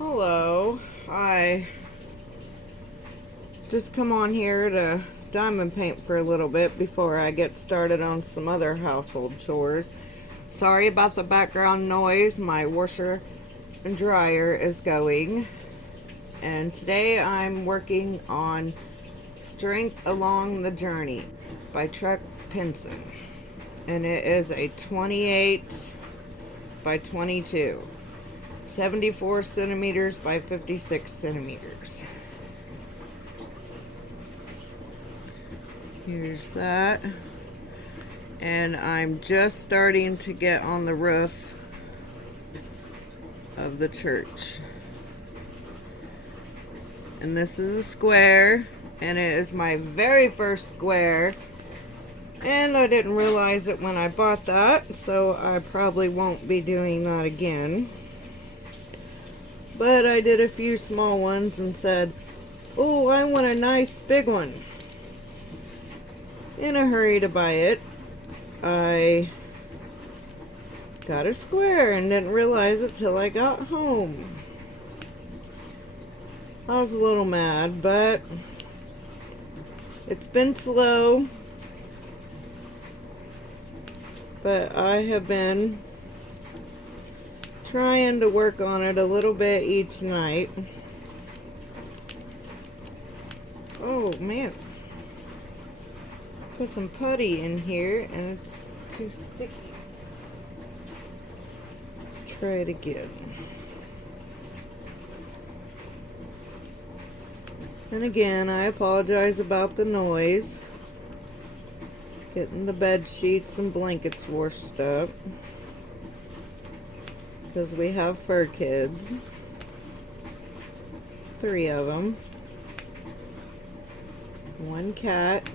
Hello, I just come on here to diamond paint for a little bit before I get started on some other household chores. Sorry about the background noise, my washer and dryer is going. And today I'm working on Strength Along the Journey by Chuck Pinson. And it is a 28 by 22. 74 centimeters by 56 centimeters. Here's that. And I'm just starting to get on the roof of the church. And this is a square, and it is my very first square. And I didn't realize it when I bought that, so I probably won't be doing that again. But I did a few small ones and said, oh, I want a nice big one. In a hurry to buy it, I got a square and didn't realize it till I got home. I was a little mad, but it's been slow. But I have been trying to work on it a little bit each night. Oh man, put some putty in here and it's too sticky. Let's try it again. And again, I apologize about the noise. Getting the bed sheets and blankets washed up. Because we have fur kids. 3 of them. 1 cat.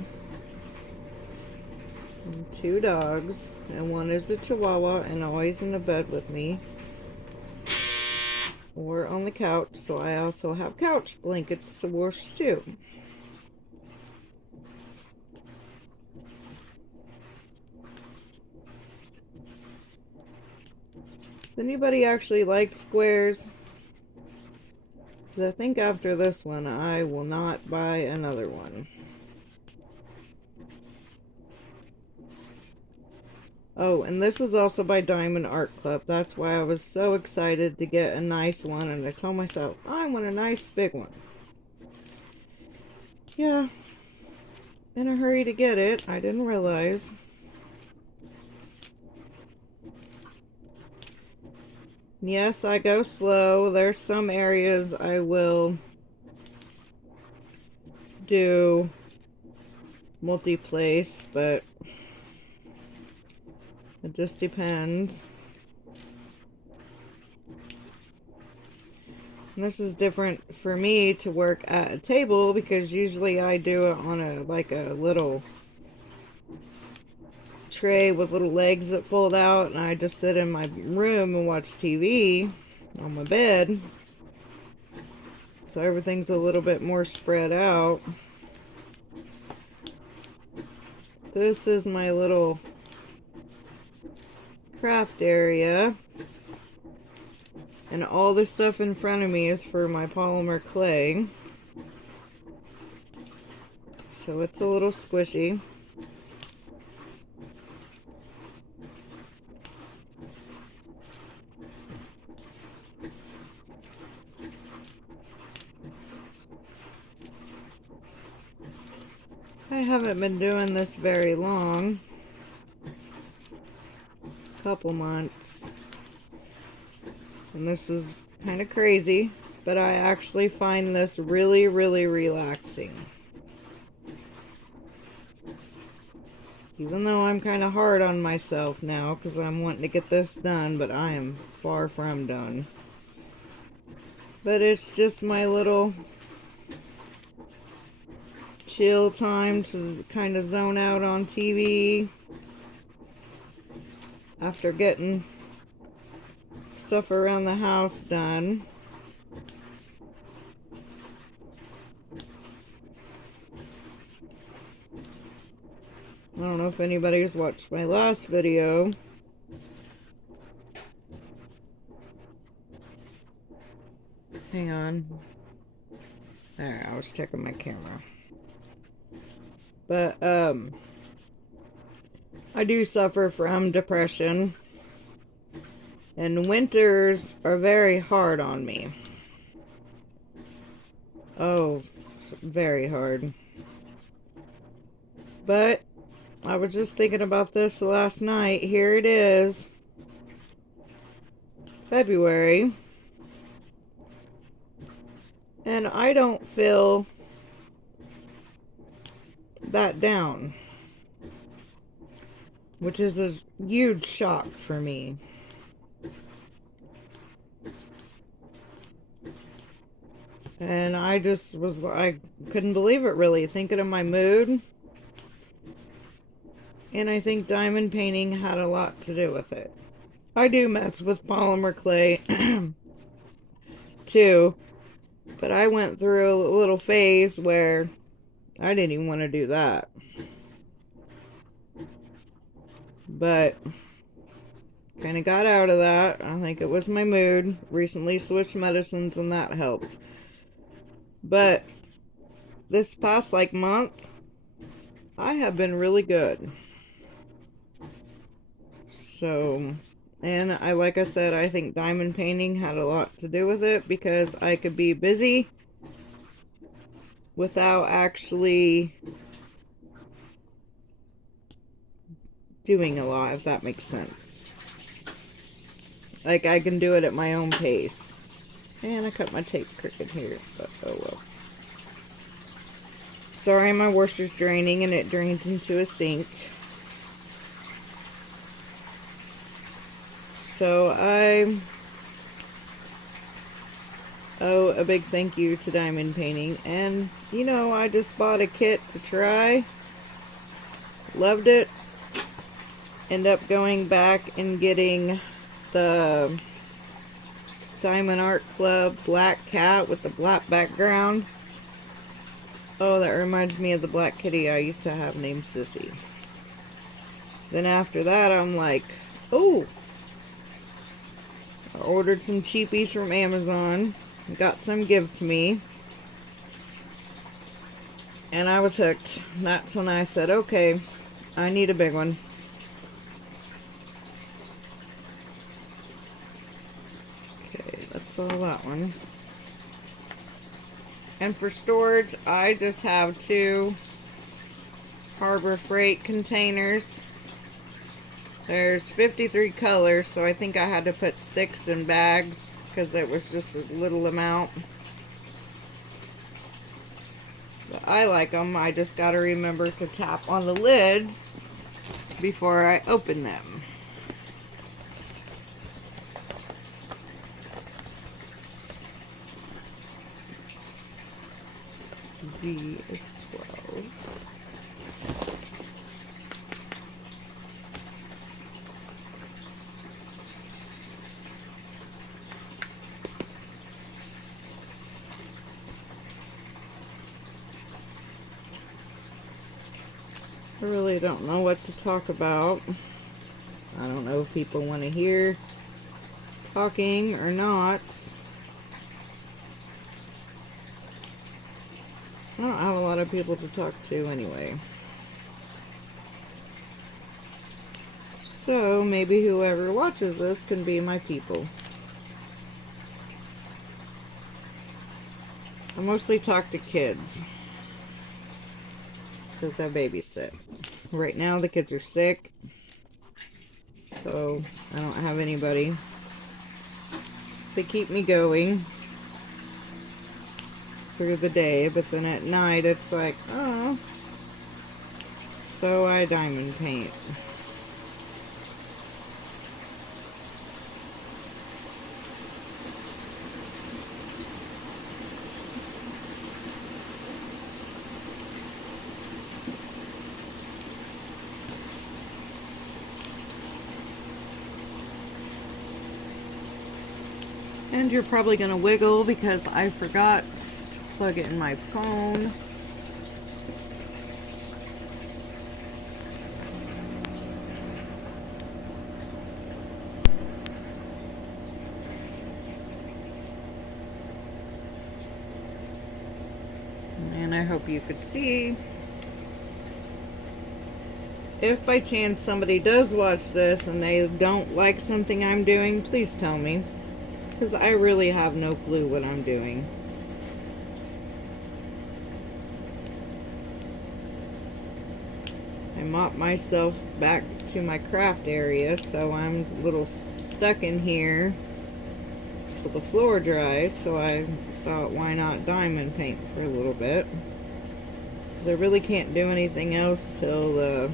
And 2 dogs. And 1 is a Chihuahua and always in the bed with me. Or on the couch. So I also have couch blankets to wash too. Does anybody actually like squares? Because I think after this one, I will not buy another one. Oh, and this is also by Diamond Art Club. That's why I was so excited to get a nice one. And I told myself, I want a nice big one. Yeah. In a hurry to get it. I didn't realize. Yes, I go slow. There's some areas I will do multi-place, but it just depends. And this is different for me to work at a table because usually I do it on a little tray with little legs that fold out, and I just sit in my room and watch TV on my bed, so everything's a little bit more spread out. This is my little craft area, and all the stuff in front of me is for my polymer clay, so it's a little squishy. I haven't been doing this very long. Couple months. And this is kind of crazy, but I actually find this really, really relaxing. Even though I'm kind of hard on myself now because I'm wanting to get this done, but I am far from done. But it's just my little chill time to kind of zone out on TV after getting stuff around the house done. I don't know if anybody's watched my last video, Hang on. There, I was checking my camera. But, I do suffer from depression. And winters are very hard on me. Oh, very hard. But I was just thinking about this last night. Here it is, February. And I don't feel that down, which is a huge shock for me. And I couldn't believe it, really, thinking of my mood. And I think diamond painting had a lot to do with it. I do mess with polymer clay too, but I went through a little phase where I didn't even want to do that. But kind of got out of that. I think it was my mood. Recently switched medicines and that helped. But this past month, I have been really good. So, and like I said, I think diamond painting had a lot to do with it, because I could be busy without actually doing a lot, if that makes sense. Like, I can do it at my own pace. And I cut my tape crooked here, but oh well. Sorry, my washer's draining and it drains into a sink. So I owe a big thank you to diamond painting. And, you know, I just bought a kit to try. Loved it. End up going back and getting the Diamond Art Club black cat with the black background. Oh, that reminds me of the black kitty I used to have named Sissy. Then after that, I'm like, oh, I ordered some cheapies from Amazon. Got some give to me. And I was hooked. That's when I said, okay, I need a big one. So that one. And for storage, I just have 2 Harbor Freight containers. There's 53 colors, so I think I had to put 6 in bags because it was just a little amount. But I like them. I just got to remember to tap on the lids before I open them. V is 12. I really don't know what to talk about. I don't know if people want to hear talking or not. I don't have a lot of people to talk to anyway. So maybe whoever watches this can be my people. I mostly talk to kids because I babysit. Right now the kids are sick, so I don't have anybody. They keep me going through the day, but then at night it's like, oh, so I diamond paint. And you're probably gonna wiggle because I forgot to plug it in my phone. I hope you could see. If by chance somebody does watch this and they don't like something I'm doing, please tell me, because I really have no clue what I'm doing. I mopped myself back to my craft area, so I'm a little stuck in here till the floor dries, so I thought, why not diamond paint for a little bit? I really can't do anything else till the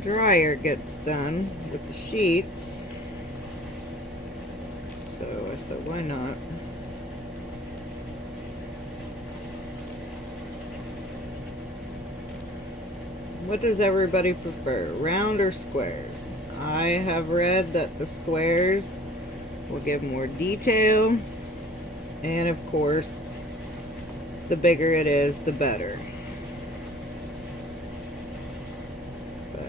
dryer gets done with the sheets, so I said, why not? What does everybody prefer, round or squares? I have read that the squares will give more detail, and of course, the bigger it is, the better. But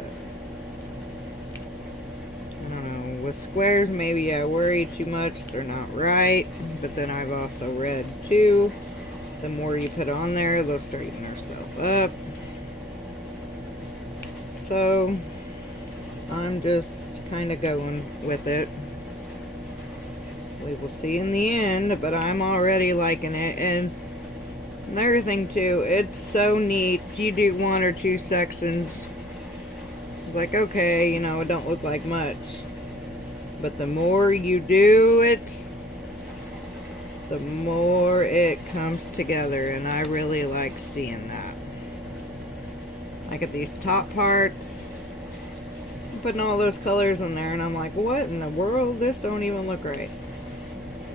I don't know, with squares, maybe I worry too much, they're not right, but then I've also read too, the more you put on there, they'll straighten themselves up. So I'm just kind of going with it. We will see in the end, but I'm already liking it. And another thing too, it's so neat. You do 1 or 2 sections, it's like, okay, you know, it don't look like much, but the more you do it, the more it comes together, and I really like seeing that. Like at these top parts, I'm putting all those colors in there, and I'm like, what in the world? This don't even look right.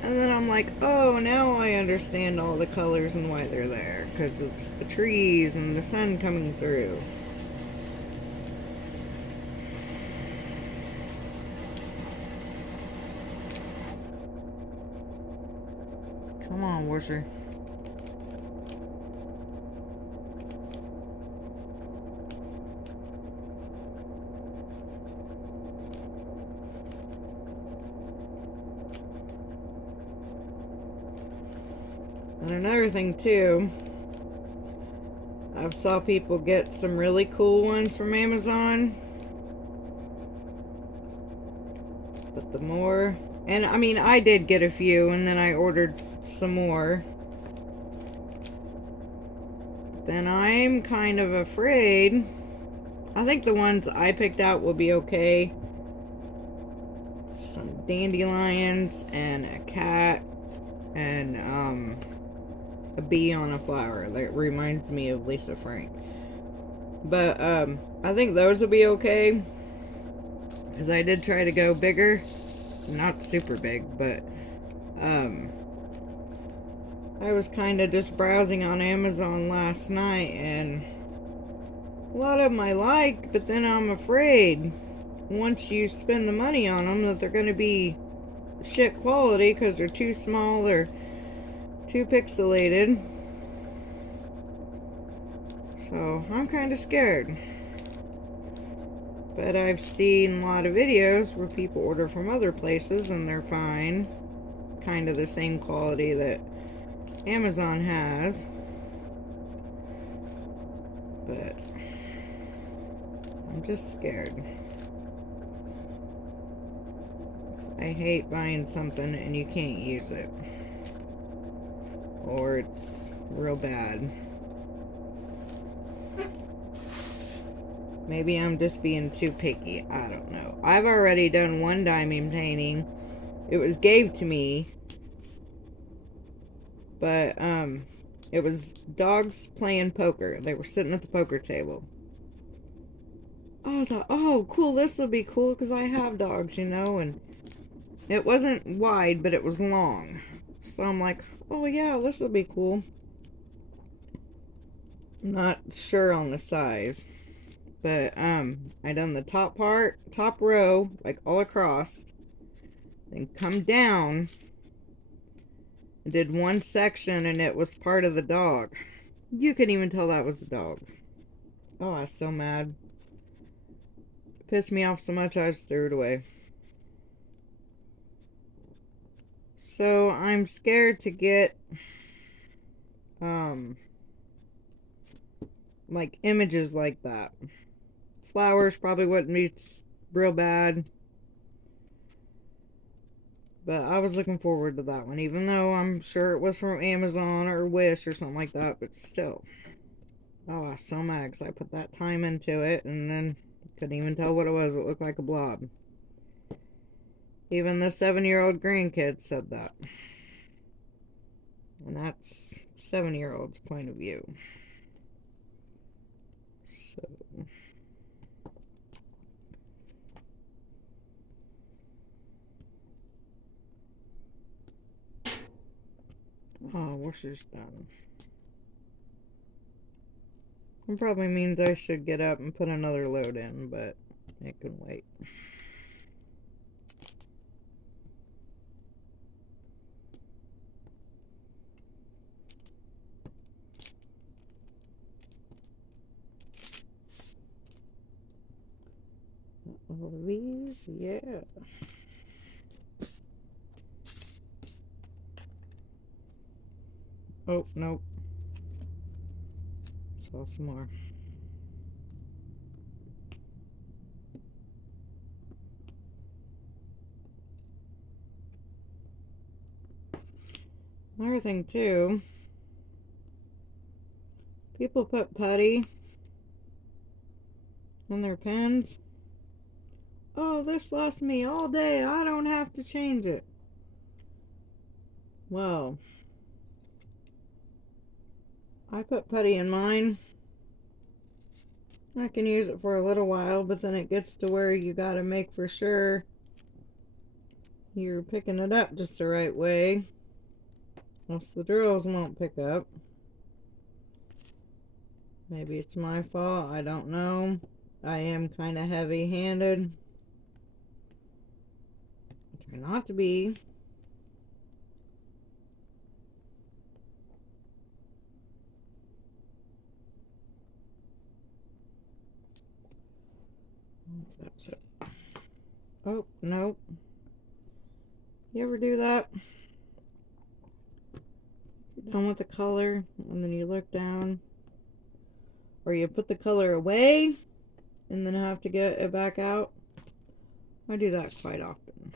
And then I'm like, oh, now I understand all the colors and why they're there, because it's the trees and the sun coming through. Come on, washer. And another thing too, I've saw people get some really cool ones from Amazon, but the more, and I mean, I did get a few, and then I ordered some more. Then I'm kind of afraid. I think the ones I picked out will be okay. Some dandelions and a cat and a bee on a flower. That reminds me of Lisa Frank. But I think those will be okay, because I did try to go bigger. Not super big, but I was kind of just browsing on Amazon last night, and a lot of them I liked, but then I'm afraid once you spend the money on them that they're going to be shit quality because they're too small or too pixelated. So I'm kind of scared. But I've seen a lot of videos where people order from other places and they're fine. Kind of the same quality that Amazon has. But I'm just scared. I hate buying something and you can't use it, or it's real bad. Maybe I'm just being too picky. I don't know. I've already done one diamond painting. It was gave to me, but it was dogs playing poker. They were sitting at the poker table. I thought, oh, cool, this will be cool because I have dogs, you know, and it wasn't wide, but it was long. So I'm like, oh yeah, this will be cool. Not sure on the size. But I done the top part, top row, like all across. Then come down. I did one section and it was part of the dog. You couldn't even tell that was a dog. Oh, I was so mad. It pissed me off so much I just threw it away. So I'm scared to get like images like that. Flowers probably wouldn't be real bad. But I was looking forward to that one, even though I'm sure it was from Amazon or Wish or something like that, but still. Oh, I was so mad because I put that time into it and then couldn't even tell what it was. It looked like a blob. Even the 7-year-old grandkid said that. And that's 7-year-old's point of view. So. Oh, washer's done. It probably means I should get up and put another load in, but it can wait. All these, yeah. Oh, nope. Saw some more. Another thing, too. People put putty in their pens. Oh, this lasts me all day. I don't have to change it. Well, I put putty in mine. I can use it for a little while, but then it gets to where you gotta make for sure you're picking it up just the right way. Else the drills won't pick up. Maybe it's my fault. I don't know. I am kind of heavy-handed. I try not to be. That's it. Oh, nope. You ever do that? You're done with the color, and then you look down. Or you put the color away, and then have to get it back out. I do that quite often.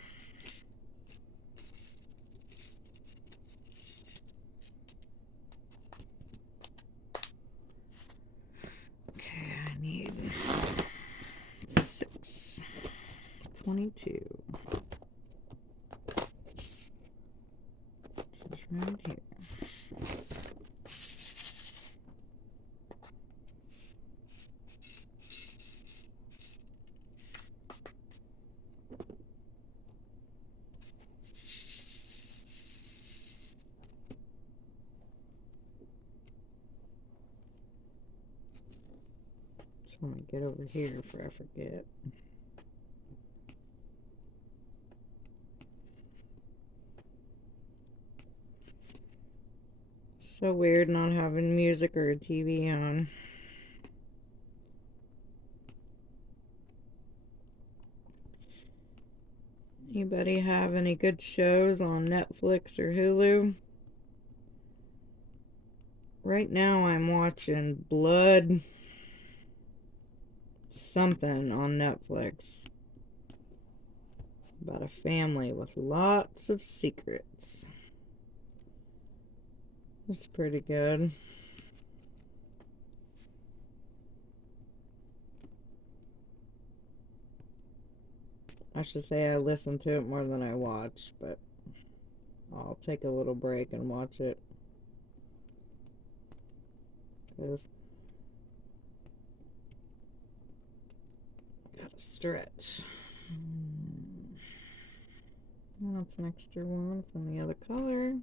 Okay, I need 6, 22. Which is right here. So let me get over here before I forget. So weird not having music or a TV on. Anybody have any good shows on Netflix or Hulu? Right now I'm watching Blood something on Netflix. About a family with lots of secrets. It's pretty good. I should say I listen to it more than I watch, but I'll take a little break and watch it. Because I gotta stretch. That's an extra one from the other color.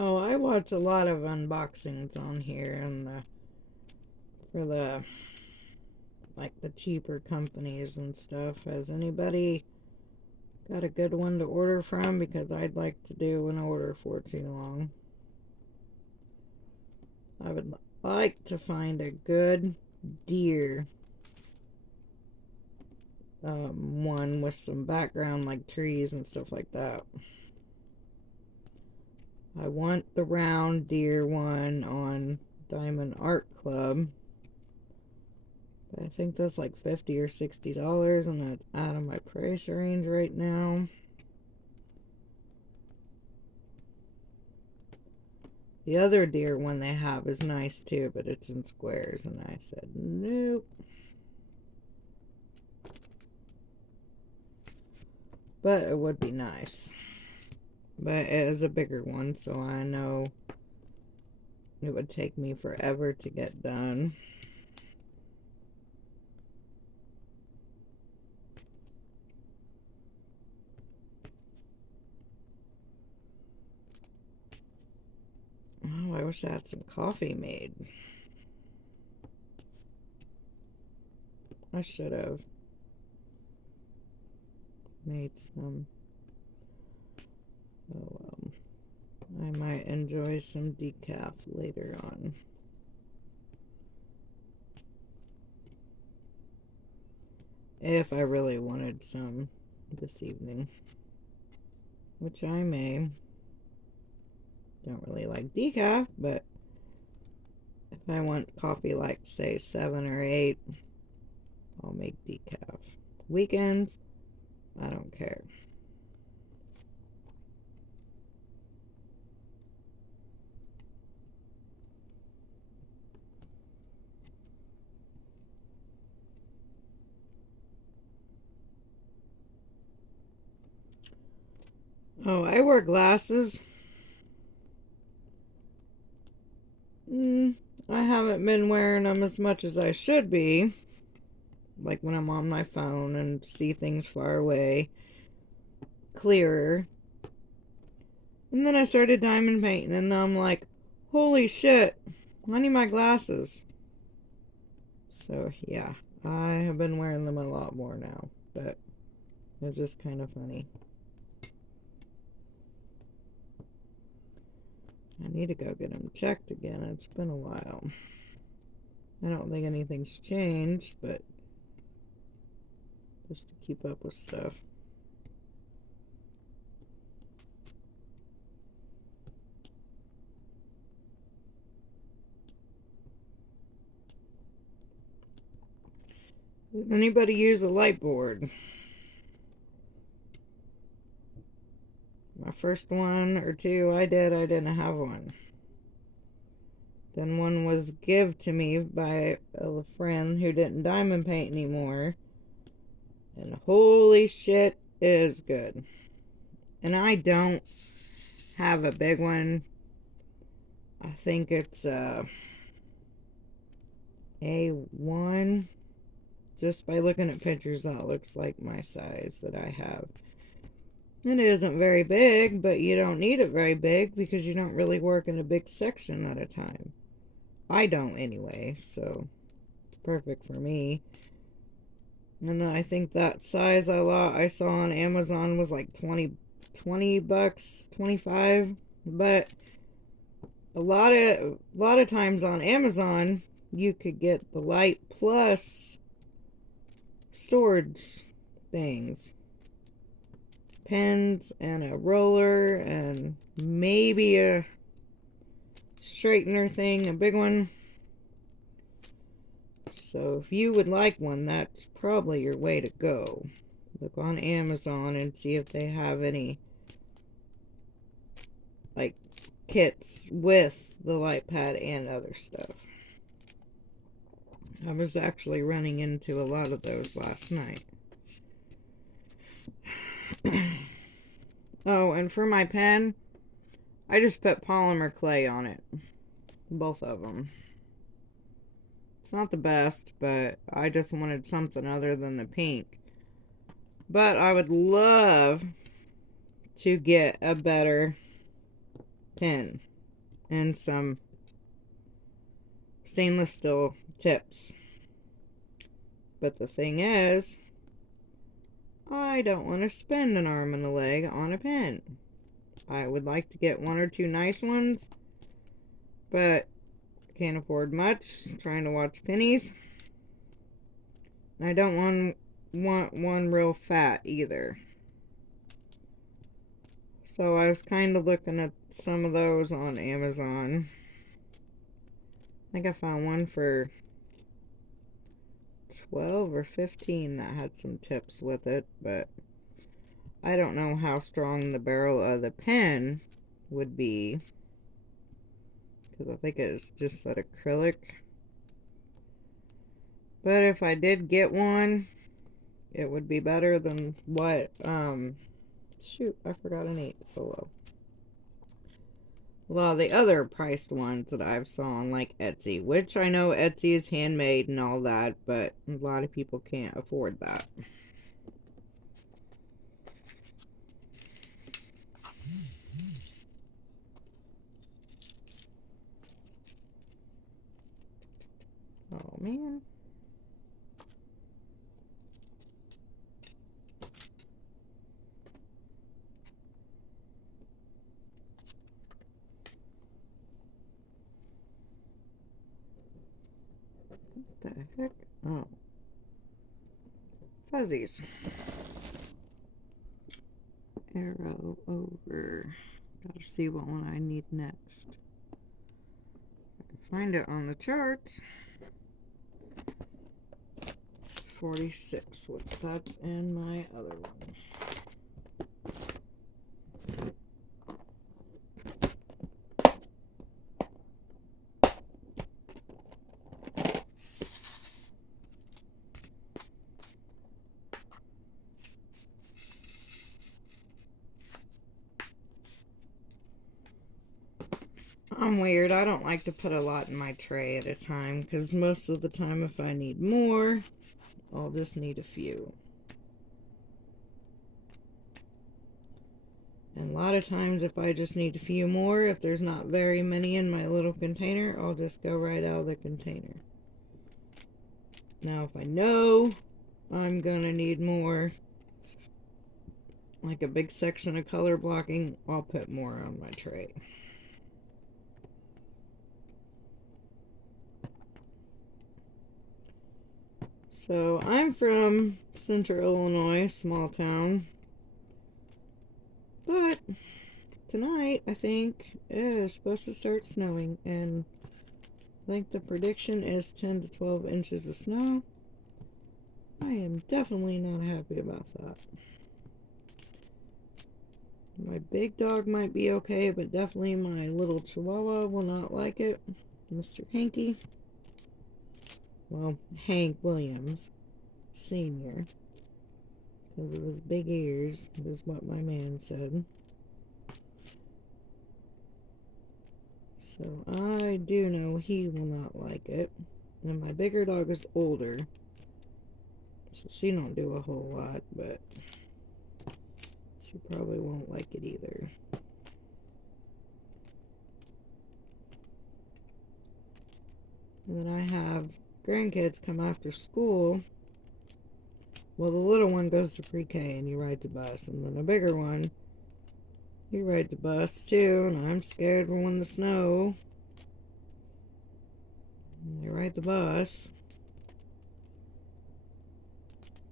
Oh, I watch a lot of unboxings on here, and for the like the cheaper companies and stuff. Has anybody Got a good one to order from because I'd like to do an order for too long. I would like to find a good deer one with some background like trees and stuff like that. I want the round deer one on Diamond Art Club. But I think that's like $50 or $60, and that's out of my price range right now. The other deer one they have is nice too, but it's in squares, and I said nope. But it would be nice. But it is a bigger one, so I know it would take me forever to get done. Oh, I wish I had some coffee made. I should have made some. Oh well. I might enjoy some decaf later on. If I really wanted some this evening. Which I may. Don't really like decaf, but if I want coffee like, say, 7 or 8, I'll make decaf. Weekends, I don't care. Oh, I wear glasses. I haven't been wearing them as much as I should be. Like when I'm on my phone and see things far away, clearer. And then I started diamond painting, and I'm like, holy shit, I need my glasses. So, yeah, I have been wearing them a lot more now, but it's just kind of funny. I need to go get them checked again. It's been a while. I don't think anything's changed, but just to keep up with stuff. Does anybody use a light board? My first one or two I didn't have one. Then one was given to me by a friend who didn't diamond paint anymore. And holy shit, it is good. And I don't have a big one. I think it's A1. Just by looking at pictures, that looks like my size that I have. It isn't very big, but you don't need it very big because you don't really work in a big section at a time. I don't anyway, so it's perfect for me. And I think that size I saw on Amazon was like 20 bucks, 25. But a lot of times on Amazon you could get the light plus storage things. Pens and a roller and maybe a straightener thing, a big one. So if you would like one, that's probably your way to go. Look on Amazon and see if they have any like kits with the light pad and other stuff. I was actually running into a lot of those last night. Oh, and for my pen, I just put polymer clay on it. Both of them. It's not the best, but I just wanted something other than the pink. But I would love to get a better pen and some stainless steel tips. But the thing is, I don't want to spend an arm and a leg on a pen. I would like to get one or two nice ones, but can't afford much. Trying to watch pennies. I don't want one real fat either. So I was kind of looking at some of those on Amazon. I think I found one for 12 or 15 that had some tips with it, but I don't know how strong the barrel of the pen would be, because I think it's just that acrylic. But if I did get one, it would be better than what, shoot, I forgot an 8 solo. Well, the other priced ones that I've saw on like Etsy, which I know Etsy is handmade and all that, but a lot of people can't afford that. Oh man. What the heck? Oh. Fuzzies. Arrow over. Gotta see what one I need next. I can find it on the charts. 46, which that's in my other one. I'm weird. I don't like to put a lot in my tray at a time, because most of the time if I need more, I'll just need a few. And a lot of times if I just need a few more, if there's not very many in my little container, I'll just go right out of the container. Now if I know I'm gonna need more, like a big section of color blocking, I'll put more on my tray. So I'm from Central Illinois, small town. But tonight, I think, it is supposed to start snowing, and I think the prediction is 10 to 12 inches of snow. I am definitely not happy about that. My big dog might be okay, but definitely my little chihuahua will not like it. Mr. Hanky. Well, Hank Williams, Sr. Because of his big ears, is what my man said. So I do know he will not like it. And my bigger dog is older, so she don't do a whole lot, but she probably won't like it either. And then I have grandkids come after school. Well, the little one goes to pre-K and he rides a bus, and then the bigger one, he rides a bus too, and I'm scared for when the snow. They ride the bus.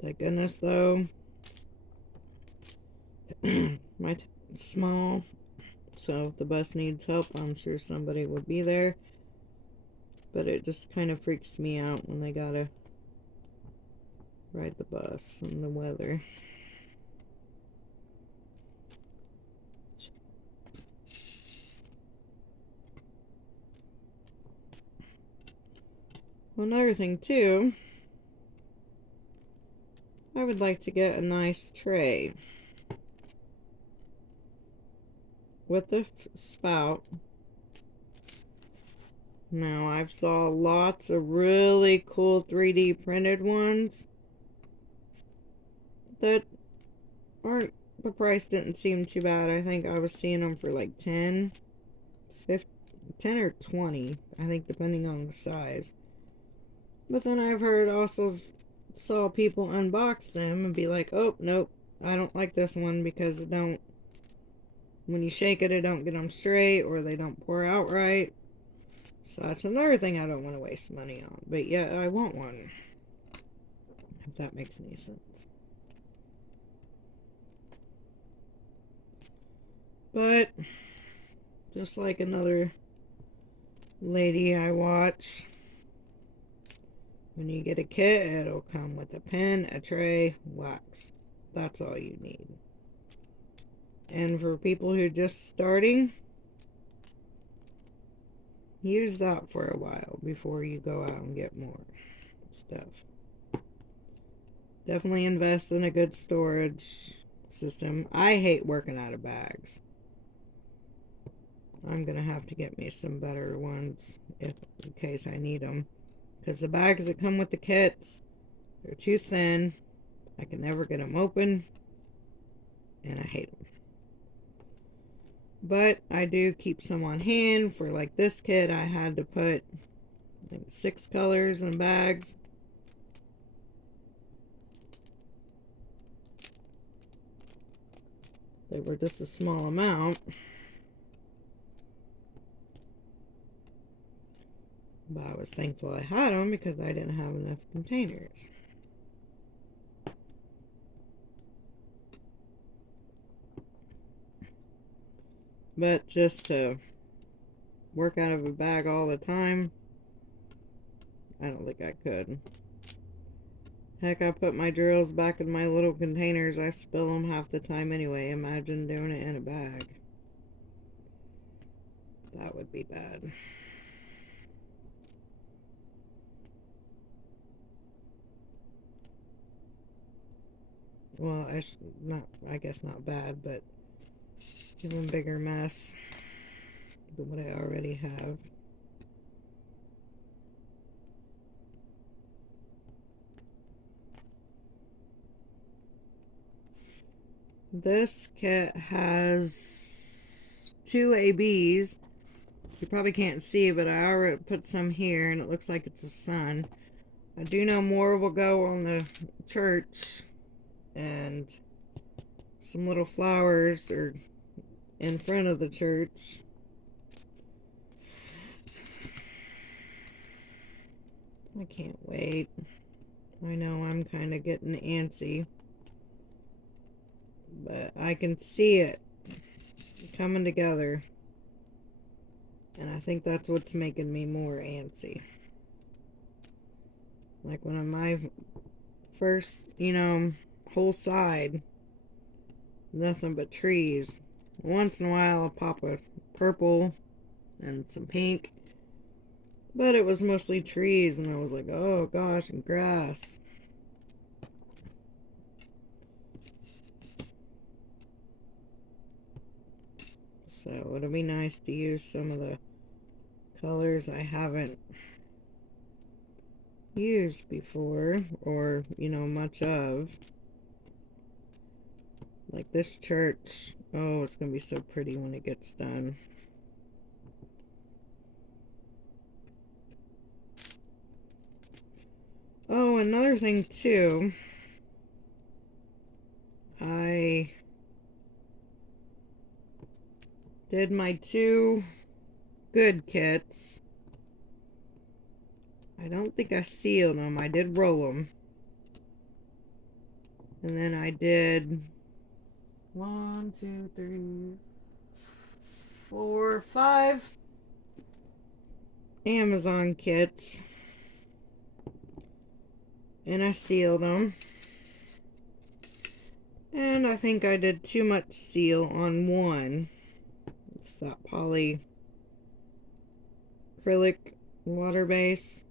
Thank goodness though, my small, so if the bus needs help, I'm sure somebody will be there. But it just kind of freaks me out when they gotta ride the bus in the weather. Well, another thing too, I would like to get a nice tray with a spout. Now, I've saw lots of really cool 3D printed ones that aren't, the price didn't seem too bad. I think I was seeing them for like 10, 15, 10 or 20, I think, depending on the size. But then I've heard also saw people unbox them and be like, oh, nope, I don't like this one because it don't, when you shake it, it don't get them straight or they don't pour out right. So that's another thing I don't want to waste money on. But yeah, I want one. If that makes any sense. But just like another lady I watch, when you get a kit, it'll come with a pen, a tray, wax. That's all you need. And for people who are just starting, use that for a while before you go out and get more stuff. Definitely invest in a good storage system. I hate working out of bags. I'm going to have to get me some better ones in case I need them. Because the bags that come with the kits, they're too thin. I can never get them open. And I hate them. But I do keep some on hand. For like this kit, I had to put like 6 colors in bags. They were just a small amount. But I was thankful I had them because I didn't have enough containers. But just to work out of a bag all the time, I don't think I could. Heck, I put my drills back in my little containers. I spill them half the time anyway. Imagine doing it in a bag. That would be bad. Well, I guess not bad, but even bigger mess than what I already have. This kit has 2 ABs. You probably can't see, but I already put some here, and it looks like it's a sun. I do know more will go on the church, and some little flowers are in front of the church. I can't wait. I know I'm kind of getting antsy, but I can see it coming together, and I think that's what's making me more antsy. Like when my first, whole side, nothing but trees. Once in a while I'll pop a purple and some pink, but it was mostly trees, and I was like, oh gosh, and grass. So it'll be nice to use some of the colors I haven't used before, or much of. Like this church. Oh, it's gonna be so pretty when it gets done. Oh, another thing too, I did my 2 good kits. I don't think I sealed them. I did roll them. And then I did 1, 2, 3, 4, 5 Amazon kits. And I sealed them. And I think I did too much seal on one. It's that poly acrylic water base.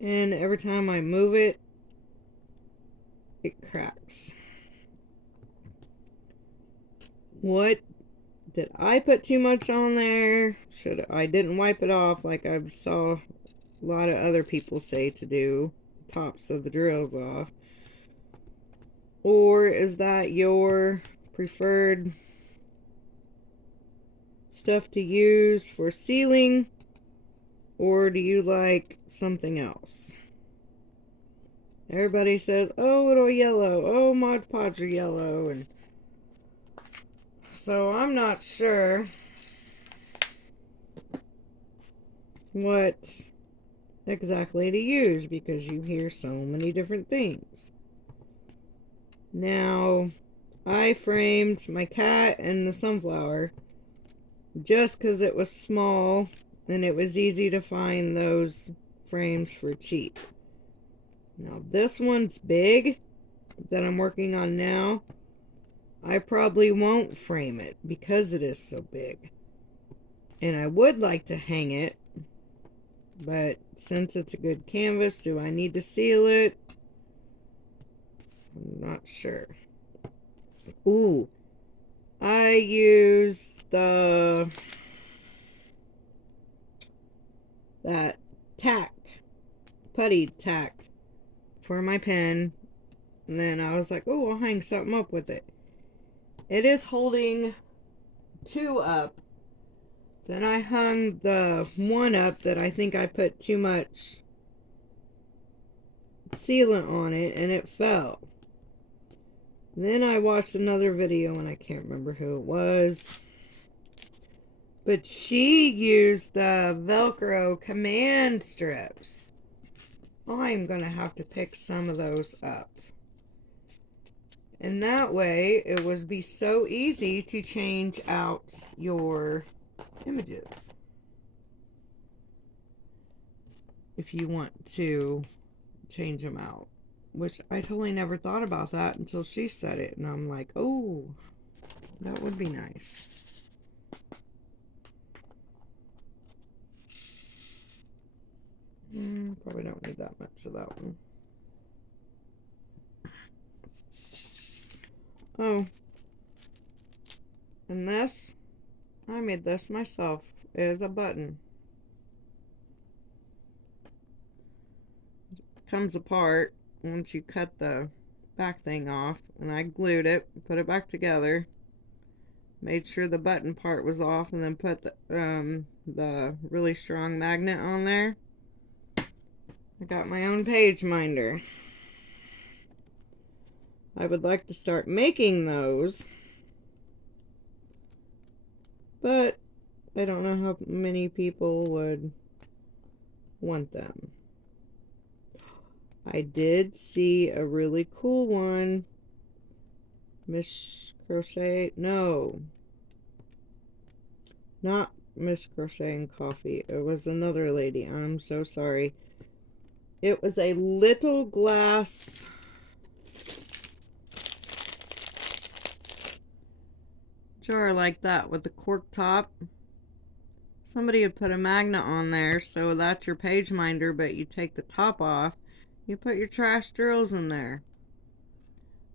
And every time I move it, it cracks. What? Did I put too much on there? I didn't wipe it off like I saw a lot of other people say to do. Tops of the drills off. Or is that your preferred stuff to use for sealing? Or do you like something else? Everybody says, oh, it'll yellow. Oh, Mod Podge are yellow. And so I'm not sure what exactly to use because you hear so many different things. Now, I framed my cat and the sunflower just because it was small and it was easy to find those frames for cheap. Now this one's big that I'm working on now. I probably won't frame it because it is so big. And I would like to hang it, but since it's a good canvas, do I need to seal it? I'm not sure. Ooh, I use that tack, putty tack for my pen, and then I was like, oh, I'll hang something up with it. It is holding 2 up. Then I hung the 1 up that I think I put too much sealant on it and it fell. Then I watched another video and I can't remember who it was, but she used the Velcro command strips. I'm gonna have to pick some of those up, and that way it would be so easy to change out your images if you want to change them out, which I totally never thought about that until she said it, and I'm like, oh, that would be nice. Probably don't need that much of that one. Oh, and this, I made this myself. It is a button. It comes apart once you cut the back thing off, and I glued it, put it back together, made sure the button part was off, and then put the really strong magnet on there. I got my own page minder. I would like to start making those, but I don't know how many people would want them. I did see a really cool one. Miss Crochet, no, not Miss Crochet and Coffee. It was another lady. I'm so sorry. It was a little glass jar like that with the cork top. Somebody had put a magnet on there, so that's your page minder, but you take the top off, you put your trash drills in there.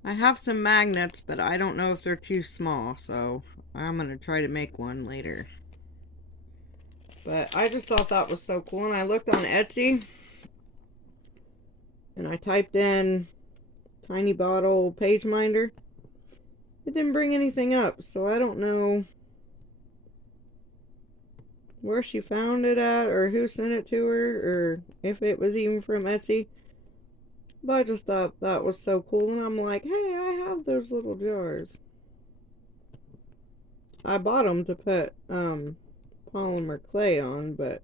I have some magnets, but I don't know if they're too small, so I'm going to try to make one later. But I just thought that was so cool, and I looked on Etsy, and I typed in tiny bottle page minder. It didn't bring anything up, so I don't know where she found it at or who sent it to her or if it was even from Etsy. But I just thought that was so cool, and I'm like, hey, I have those little jars. I bought them to put polymer clay on, but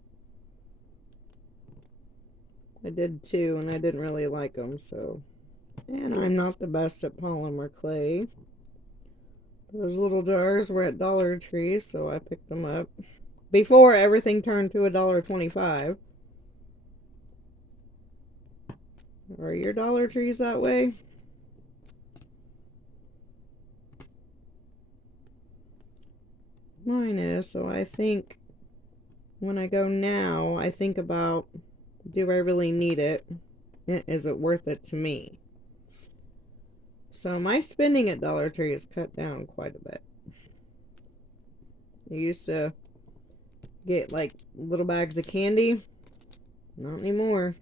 I did too, and I didn't really like them, so. And I'm not the best at polymer clay. Those little jars were at Dollar Tree, so I picked them up before everything turned to $1.25. Are your Dollar Trees that way? Mine is, so I think when I go now, I think about, do I really need it? Is it worth it to me? So my spending at Dollar Tree has cut down quite a bit. I used to get like little bags of candy. Not anymore.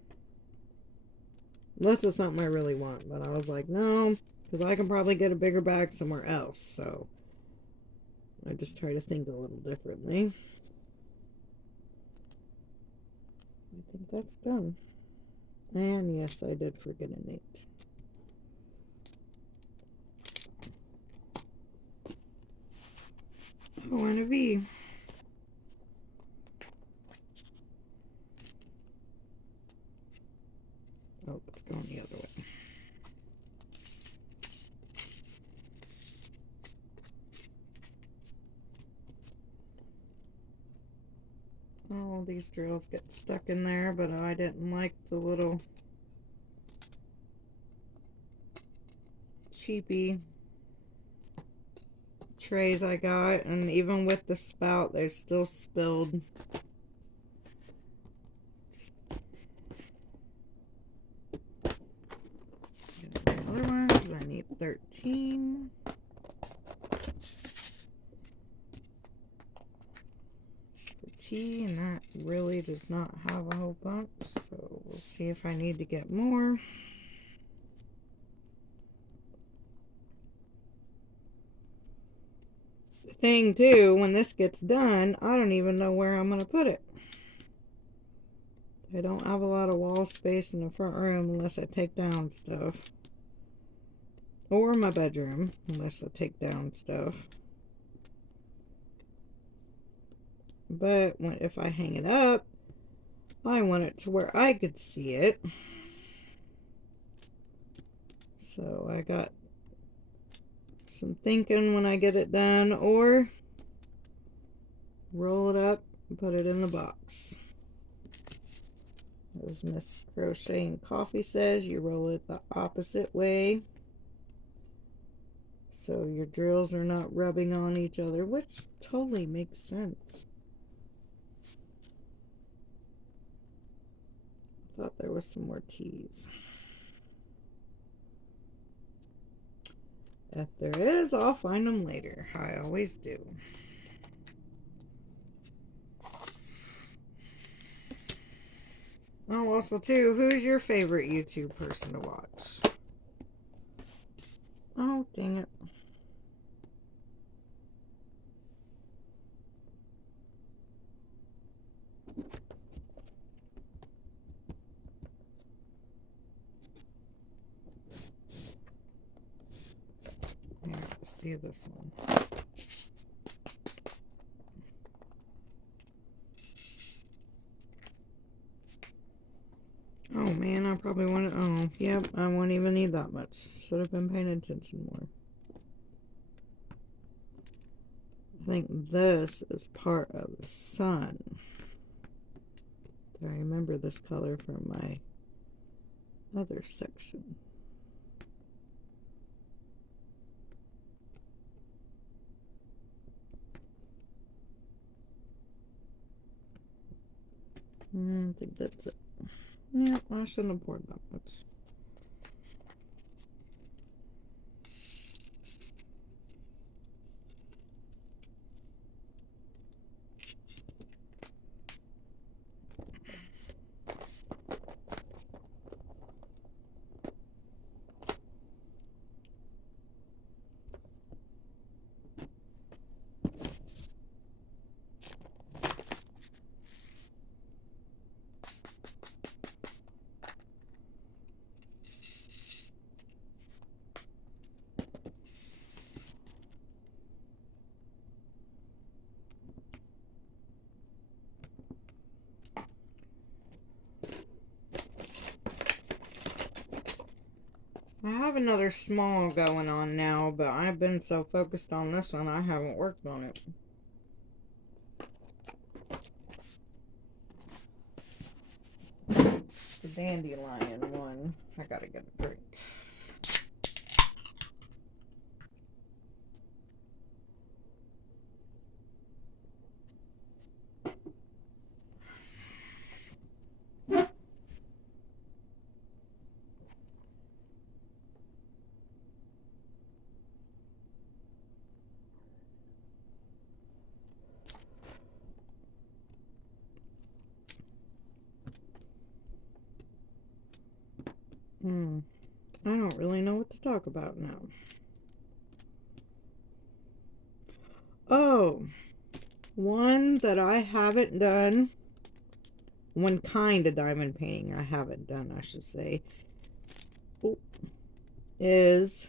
Unless it's something I really want. But I was like, no, because I can probably get a bigger bag somewhere else. So I just try to think a little differently. I think that's done. And yes, I did forget an 8. Oh, and a V. Oh, it's going the other way. Oh, these drills get stuck in there, but I didn't like the little cheapy trays I got, and even with the spout, they're still spilled. Get the other ones. I need 13. And that really does not have a whole bunch, so we'll see if I need to get more. The thing too, when this gets done, I don't even know where I'm going to put it. I don't have a lot of wall space in the front room unless I take down stuff, or my bedroom unless I take down stuff. But if I hang it up, I want it to where I could see it. So I got some thinking when I get it done, or roll it up and put it in the box. As Miss Crocheting Coffee says, you roll it the opposite way so your drills are not rubbing on each other, which totally makes sense. I thought there was some more T's. If there is, I'll find them later. I always do. Oh, also too, who's your favorite YouTube person to watch? Oh, dang it. Here, let's do this one. Oh man, I probably want to. Oh, yep, I won't even need that much. Should have been paying attention more. I think this is part of the sun. I remember this color from my other section. I think that's it. Yeah, I shouldn't have poured that much. I have another small going on now, but I've been so focused on this one, I haven't worked on it. It's the dandelion one. I gotta get a drink. I don't really know what to talk about now. Oh, one that I haven't done one kind of diamond painting I haven't done, I should say, is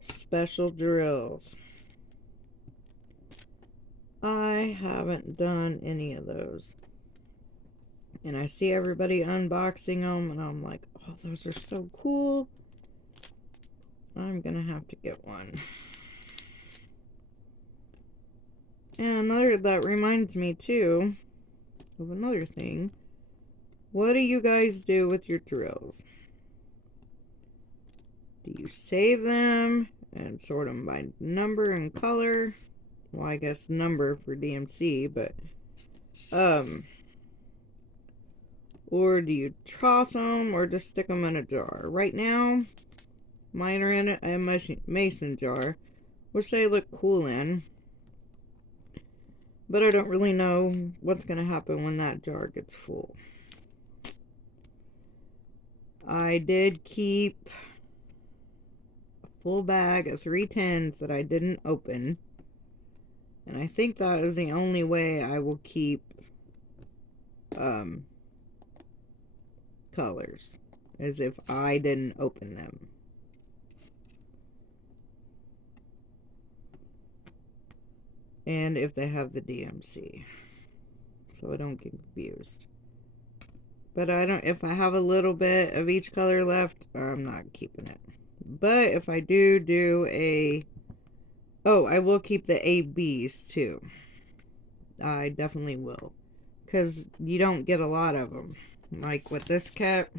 special drills. I haven't done any of those. And I see everybody unboxing them, and I'm like, oh, those are so cool. I'm gonna have to get one. And that reminds me, too, of another thing. What do you guys do with your drills? Do you save them and sort them by number and color? Well, I guess number for DMC, but, or do you toss them or just stick them in a jar? Right now, mine are in a mason jar, which they look cool in. But I don't really know what's going to happen when that jar gets full. I did keep a full bag of 310s that I didn't open. And I think that is the only way I will keep colors, is if I didn't open them. And if they have the DMC, so I don't get confused. But if I have a little bit of each color left, I'm not keeping it. But if I do I will keep the ABs too. I definitely will, because you don't get a lot of them. Like with this kit,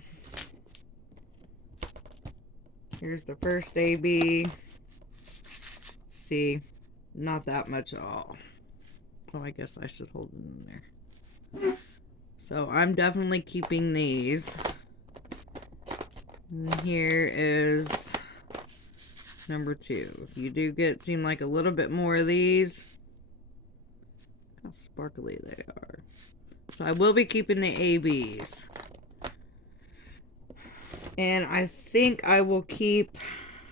here's the first AB. See, not that much at all. Oh, I guess I should hold it in there. So I'm definitely keeping these. And here is number 2. You do seem like a little bit more of these. Look how sparkly they are. So I will be keeping the ABs. And I think I will keep,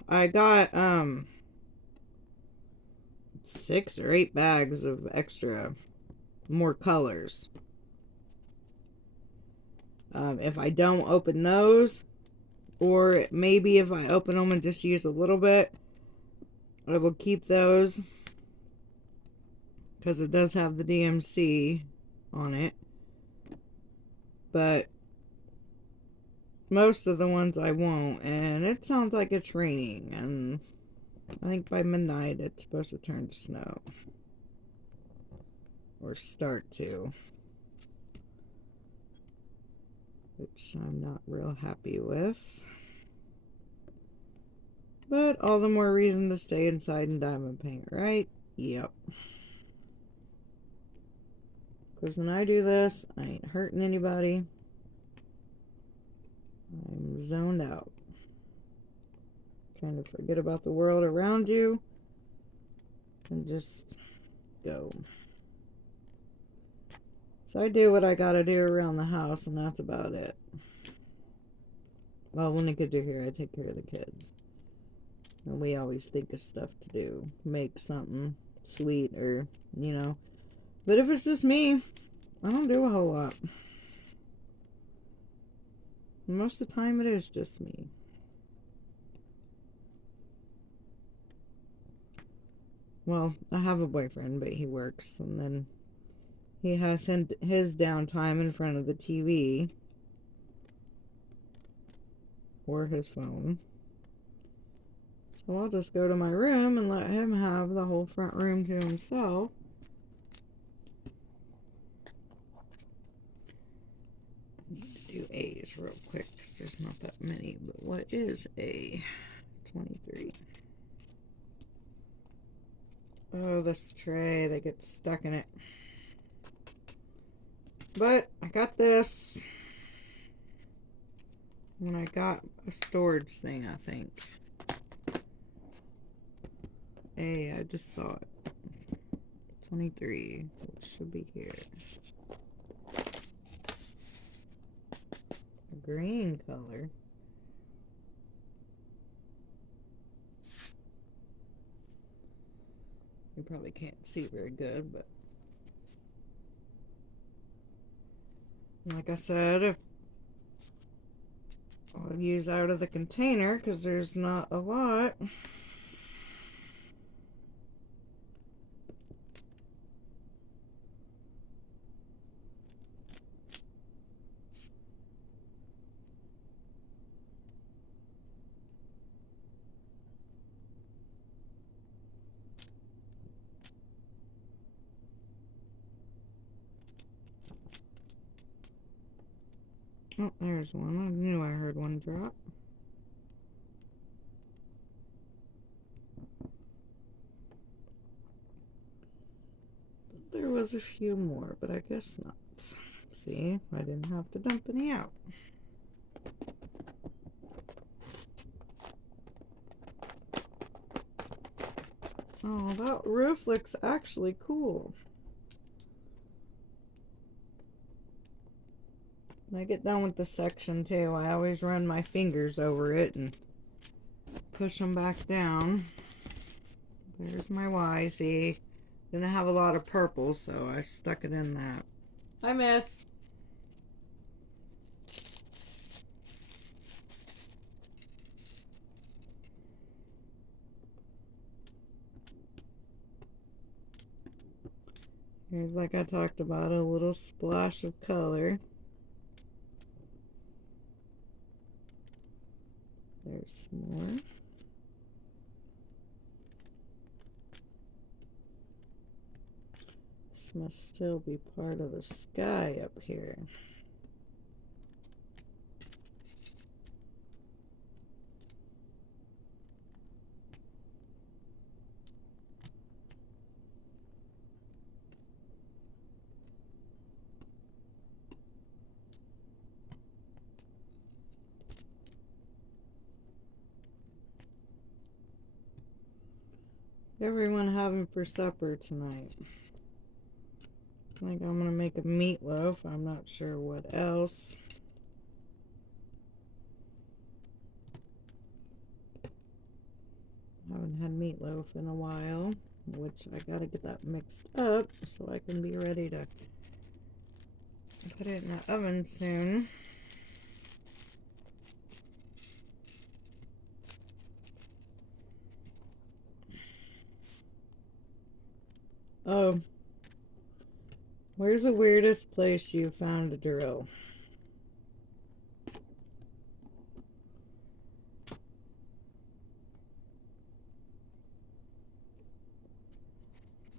I got 6 or 8 bags of extra more colors. If I don't open those, or maybe if I open them and just use a little bit, I will keep those, because it does have the DMC on it. But most of the ones I won't, and it sounds like it's raining, and I think by midnight it's supposed to turn to snow, or start to, which I'm not real happy with. But all the more reason to stay inside and diamond paint, right? Yep. Because when I do this, I ain't hurting anybody. I'm zoned out. Kind of forget about the world around you and just go. So I do what I gotta do around the house, and that's about it. Well, when the kids are here, I take care of the kids. And we always think of stuff to do. Make something sweet, or, you know. But if it's just me, I don't do a whole lot. Most of the time, it is just me. Well, I have a boyfriend, but he works, and then he has his downtime in front of the TV or his phone. So I'll just go to my room and let him have the whole front room to himself. I need to do A's real quick because there's not that many. But what is A? 23. Oh, this tray, they get stuck in it. But I got this when I got a storage thing, I think. Hey, I just saw it. 23, which should be here. A green color. You probably can't see very good, but Like I said, I'll use out of the container because there's not a lot. Oh, there's one. I knew I heard one drop. There was a few more, but I guess not. See, I didn't have to dump any out. Oh, that roof looks actually cool. When I get done with the section too, I always run my fingers over it and push them back down. There's my Y. See, didn't have a lot of purple, so I stuck it in that. Hi, miss. Here's, like I talked about, a little splash of color. There's some more. This must still be part of the sky up here. Everyone having for supper tonight? I think I'm gonna make a meatloaf. I'm not sure what else. I haven't had meatloaf in a while, which I gotta get that mixed up so I can be ready to put it in the oven soon. Oh, where's the weirdest place you found a drill?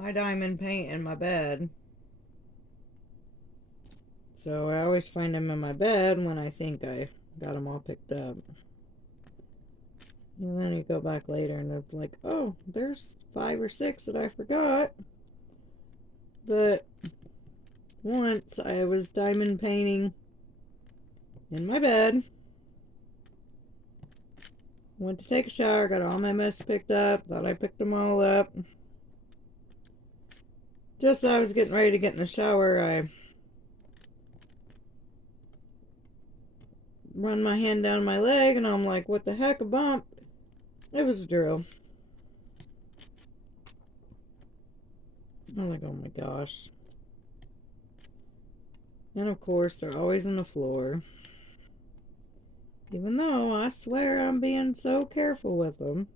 I diamond paint in my bed, so I always find them in my bed when I think I got them all picked up. And then you go back later and it's like, oh, there's 5 or 6 that I forgot. But once I was diamond painting in my bed, went to take a shower, got all my mess picked up, thought I picked them all up. Just as I was getting ready to get in the shower, I run my hand down my leg and I'm like, what the heck, a bump? It was a drill. I'm like, oh my gosh. And of course, they're always on the floor. Even though I swear I'm being so careful with them.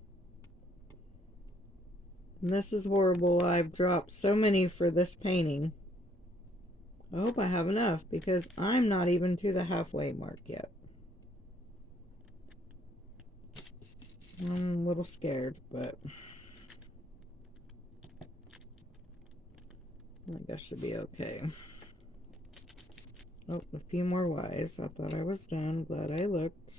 And this is horrible. I've dropped so many for this painting. I hope I have enough because I'm not even to the halfway mark yet. I'm a little scared, but I think I should be okay. Oh, a few more Y's. I thought I was done. Glad I looked.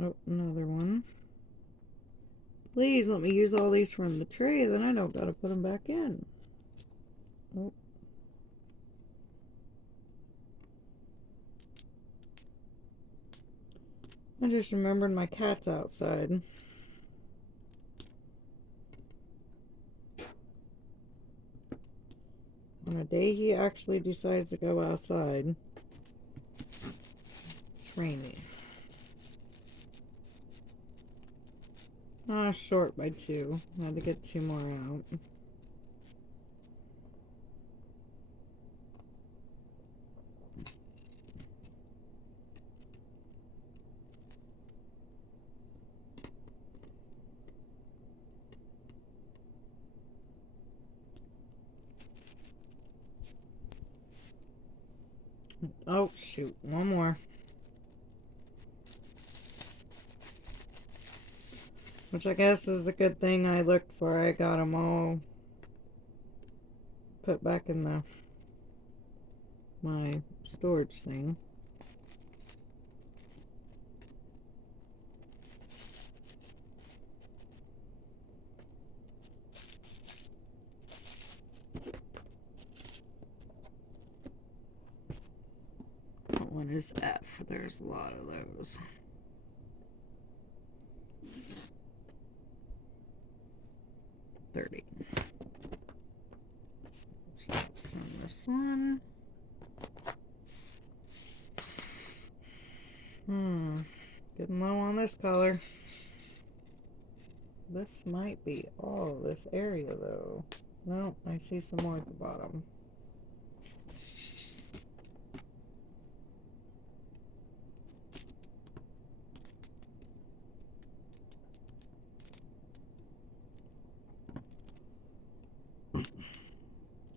Oh, another one. Please let me use all these from the tray, then I don't gotta put them back in. Oh. I just remembered my cat's outside. On a day day he actually decides to go outside. It's rainy. Ah, short by 2. I had to get 2 more out. Oh, shoot. One more. Which I guess is a good thing I looked for. I got them all put back in my storage thing. That one is F. There's a lot of those. $30. That's on this one. Getting low on this color. This might be all this area though. No, I see some more at the bottom.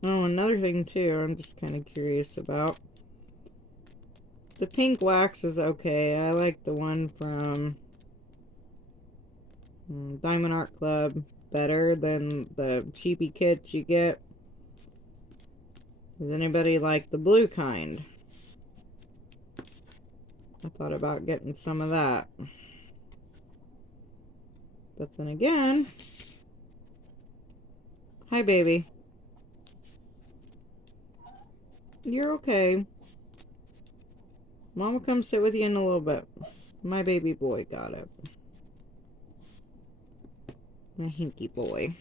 Oh, another thing too, I'm just kind of curious about. The pink wax is okay. I like the one from Diamond Art Club better than the cheapy kits you get. Does anybody like the blue kind? I thought about getting some of that. But then again, hi baby. You're okay. Mom will come sit with you in a little bit. My baby boy got it. My hinky boy.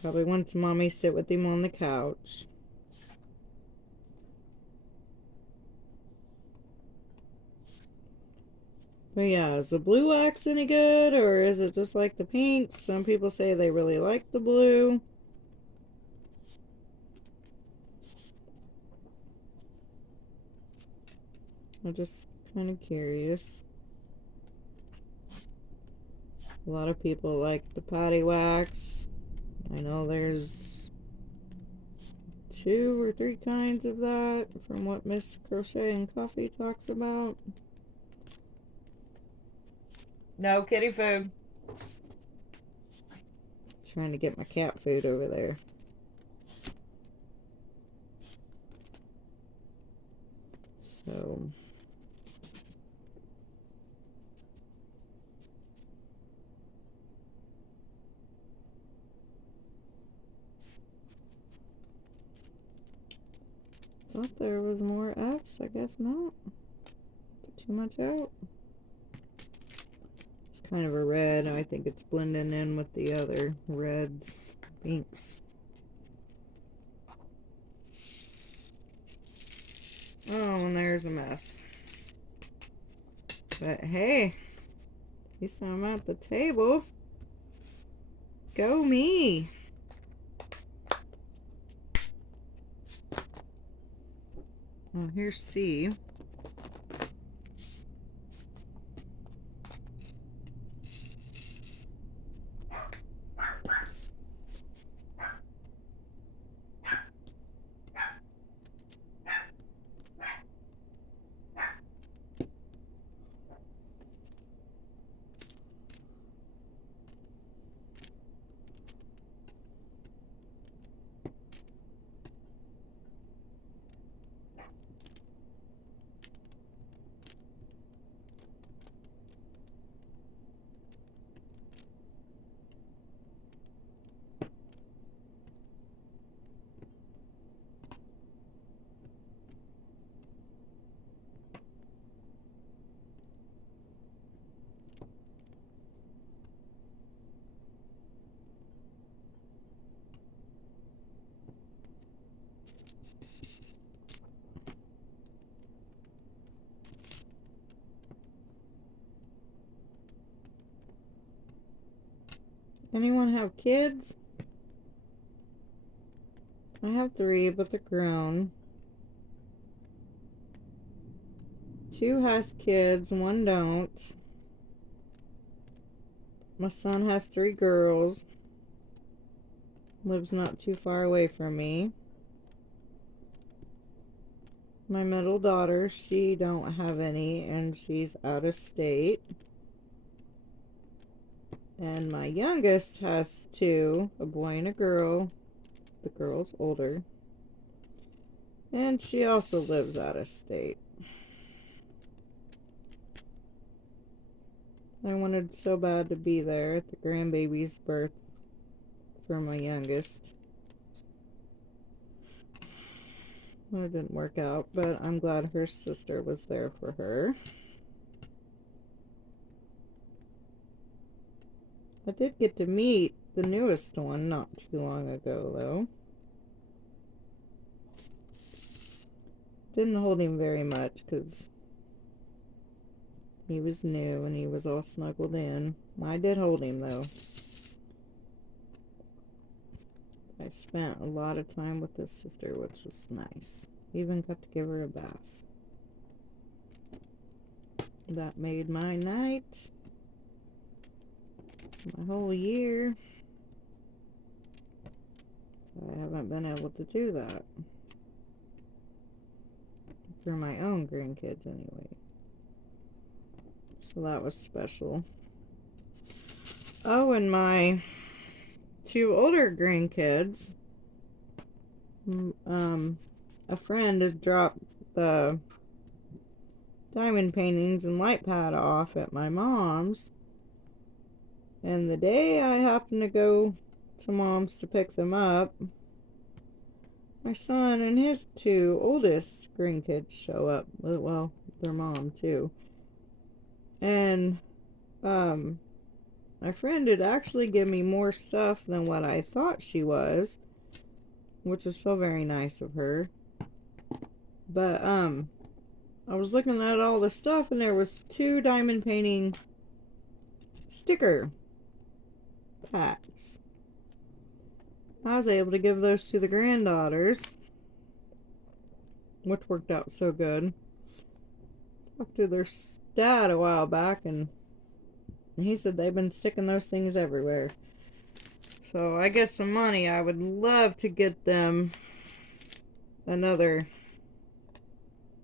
Probably wants mommy sit with him on the couch. But yeah, is the blue wax any good, or is it just like the pink? Some people say they really like the blue. I'm just kind of curious. A lot of people like the patty wax. I know there's 2 or 3 kinds of that from what Miss Crochet and Coffee talks about. No kitty food. Trying to get my cat food over there. So thought there was more F's. I guess not. Put too much out. It's kind of a red. I think it's blending in with the other reds, pinks. Oh, and there's a mess. But hey, at least I'm at the table. Go me. Oh, here's C. Anyone have kids? I have 3, but they're grown. 2 has kids, 1 don't. My son has 3 girls. Lives not too far away from me. My middle daughter, she don't have any, and she's out of state. And my youngest has 2, a boy and a girl. The girl's older. And she also lives out of state. I wanted so bad to be there at the grandbaby's birth for my youngest. Well, it didn't work out, but I'm glad her sister was there for her. I did get to meet the newest one not too long ago, though. Didn't hold him very much because he was new and he was all snuggled in. I did hold him, though. I spent a lot of time with his sister, which was nice. Even got to give her a bath. That made my night. My whole year. So I haven't been able to do that. For my own grandkids, anyway. So that was special. Oh, and my 2 older grandkids. A friend has dropped the diamond paintings and light pad off at my mom's. And the day I happened to go to mom's to pick them up, my son and his 2 oldest grandkids show up. Well, their mom too. And my friend did actually give me more stuff than what I thought she was, which was so very nice of her. But I was looking at all the stuff, and there was 2 diamond painting sticker packs. I was able to give those to the granddaughters, which worked out so good. Talked to their dad a while back, and he said they've been sticking those things everywhere. So I guess some money. I would love to get them another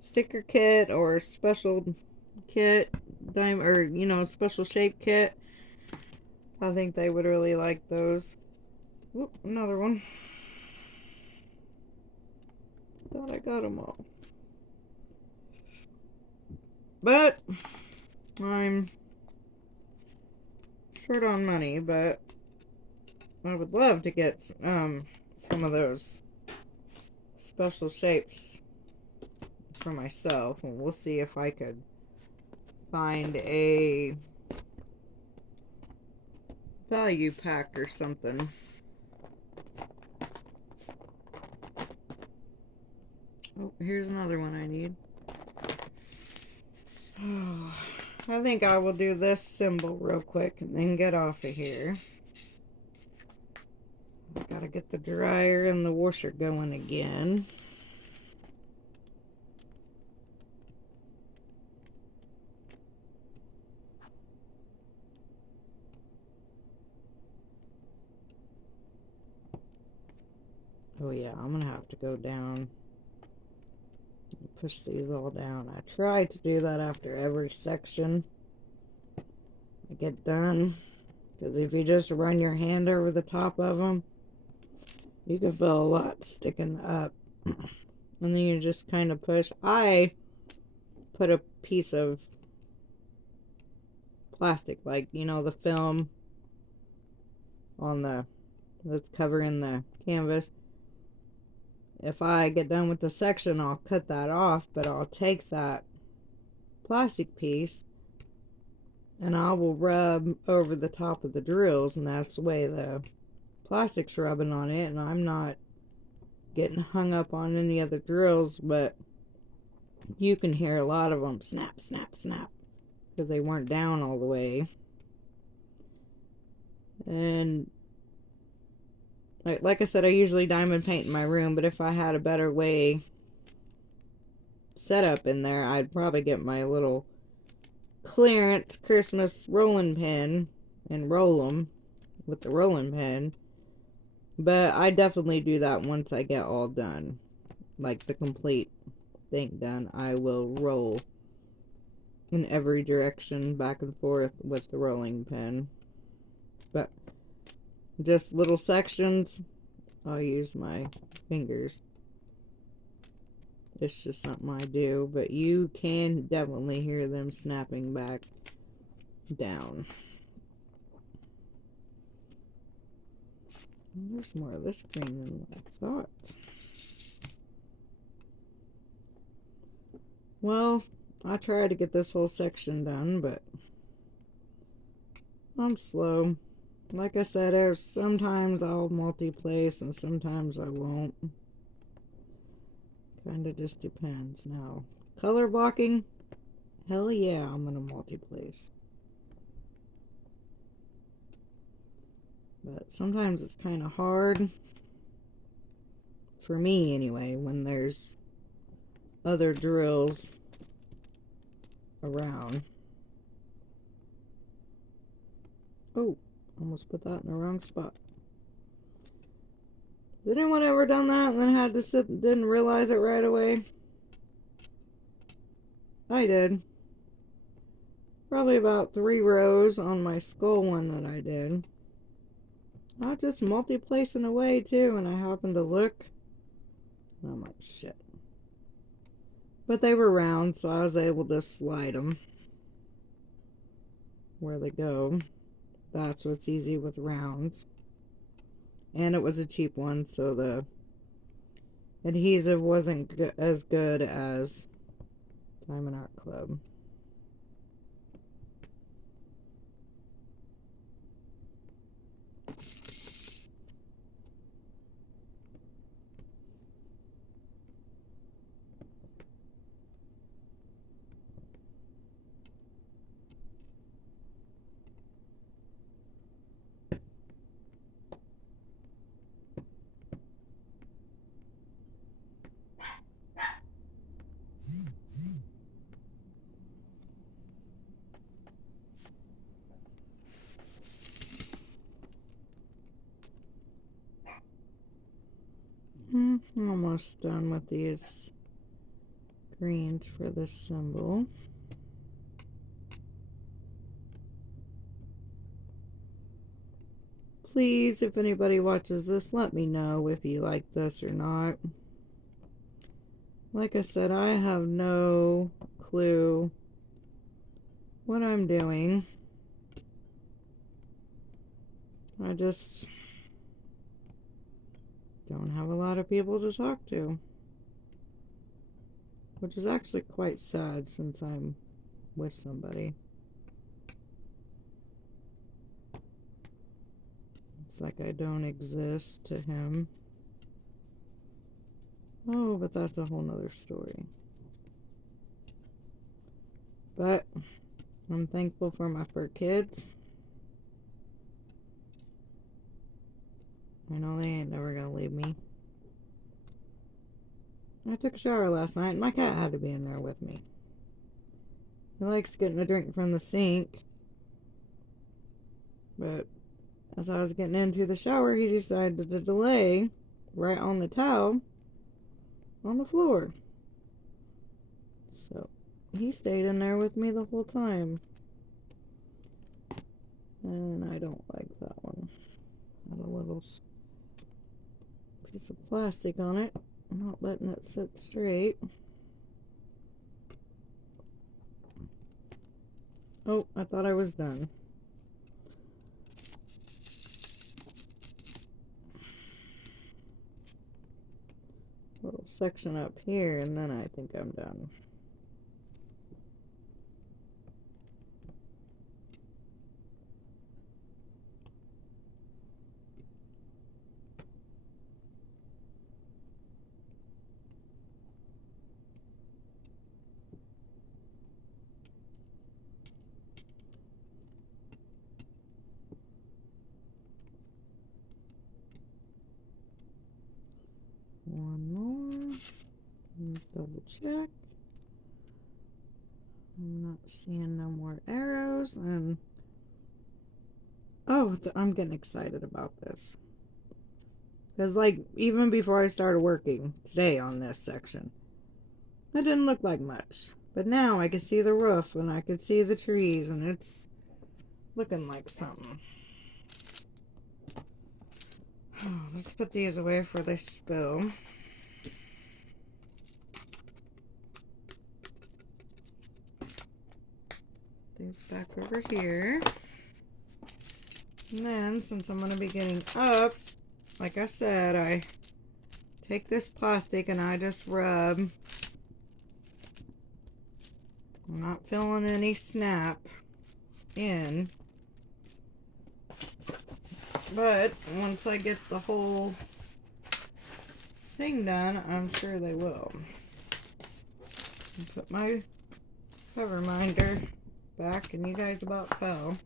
sticker kit or special kit, special shape kit. I think they would really like those. Whoop, another one. Thought I got them all. But I'm short on money, but I would love to get some of those special shapes for myself, and we'll see if I could find a value pack or something. Oh, here's another one I need. Oh, I think I will do this symbol real quick and then get off of here. I gotta get the dryer and the washer going again. Oh yeah, I'm gonna have to go down and push these all down. I try to do that after every section I get done, because if you just run your hand over the top of them, you can feel a lot sticking up. And then you just kind of push. I put a piece of plastic, like, the film on that's covering the canvas. If I get done with the section, I'll cut that off, but I'll take that plastic piece and I will rub over the top of the drills, and that's the way the plastic's rubbing on it, and I'm not getting hung up on any other drills, but you can hear a lot of them snap, snap, snap, because they weren't down all the way. And like I said, I usually diamond paint in my room, but if I had a better way set up in there, I'd probably get my little clearance Christmas rolling pin and roll them with the rolling pin. But I definitely do that once I get all done. Like the complete thing done, I will roll in every direction back and forth with the rolling pin. But just little sections, I'll use my fingers. It's just something I do, but you can definitely hear them snapping back down. There's more of this green than what I thought. Well, I tried to get this whole section done, but I'm slow. Like I said, sometimes I'll multi-place and sometimes I won't. Kinda just depends. Now, color blocking, hell yeah, I'm gonna multi-place. But sometimes it's kind of hard, for me anyway, when there's other drills around. Oh, almost put that in the wrong spot. Has anyone ever done that and then had to sit and didn't realize it right away? I did. Probably about 3 rows on my skull one that I did. I was just multi-placing away too, and I happened to look, and I'm like, shit. But they were round, so I was able to slide them where they go. That's what's easy with rounds. And it was a cheap one, so the adhesive wasn't as good as Diamond Art Club. I'm almost done with these greens for this symbol. Please, if anybody watches this, let me know if you like this or not. Like I said, I have no clue what I'm doing. I just don't have a lot of people to talk to, which is actually quite sad since I'm with somebody. It's like I don't exist to him. Oh, but that's a whole nother story. But I'm thankful for my fur kids. I know they ain't never gonna leave me. I took a shower last night and my cat had to be in there with me. He likes getting a drink from the sink, but as I was getting into the shower, he decided to delay right on the towel on the floor. So he stayed in there with me the whole time. And I don't like that one. Got a little piece of plastic on it. I'm not letting it sit straight. Oh, I thought I was done. Little section up here, and then I think I'm done. Seeing no more arrows. And oh, I'm getting excited about this. Because, like, even before I started working today on this section, it didn't look like much. But now I can see the roof and I can see the trees, and it's looking like something. Oh, let's put these away for they spill. These back over here. And then, since I'm going to be getting up, like I said, I take this plastic and I just rub. I'm not feeling any snap in. But once I get the whole thing done, I'm sure they will. Put my cover minder back, and you guys about fell.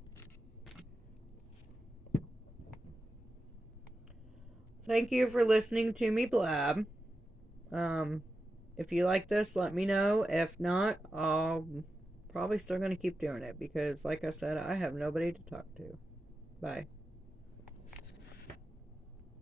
Thank you for listening to me blab. If you like this, let me know. If not, I'll probably still going to keep doing it because, like I said, I have nobody to talk to. Bye.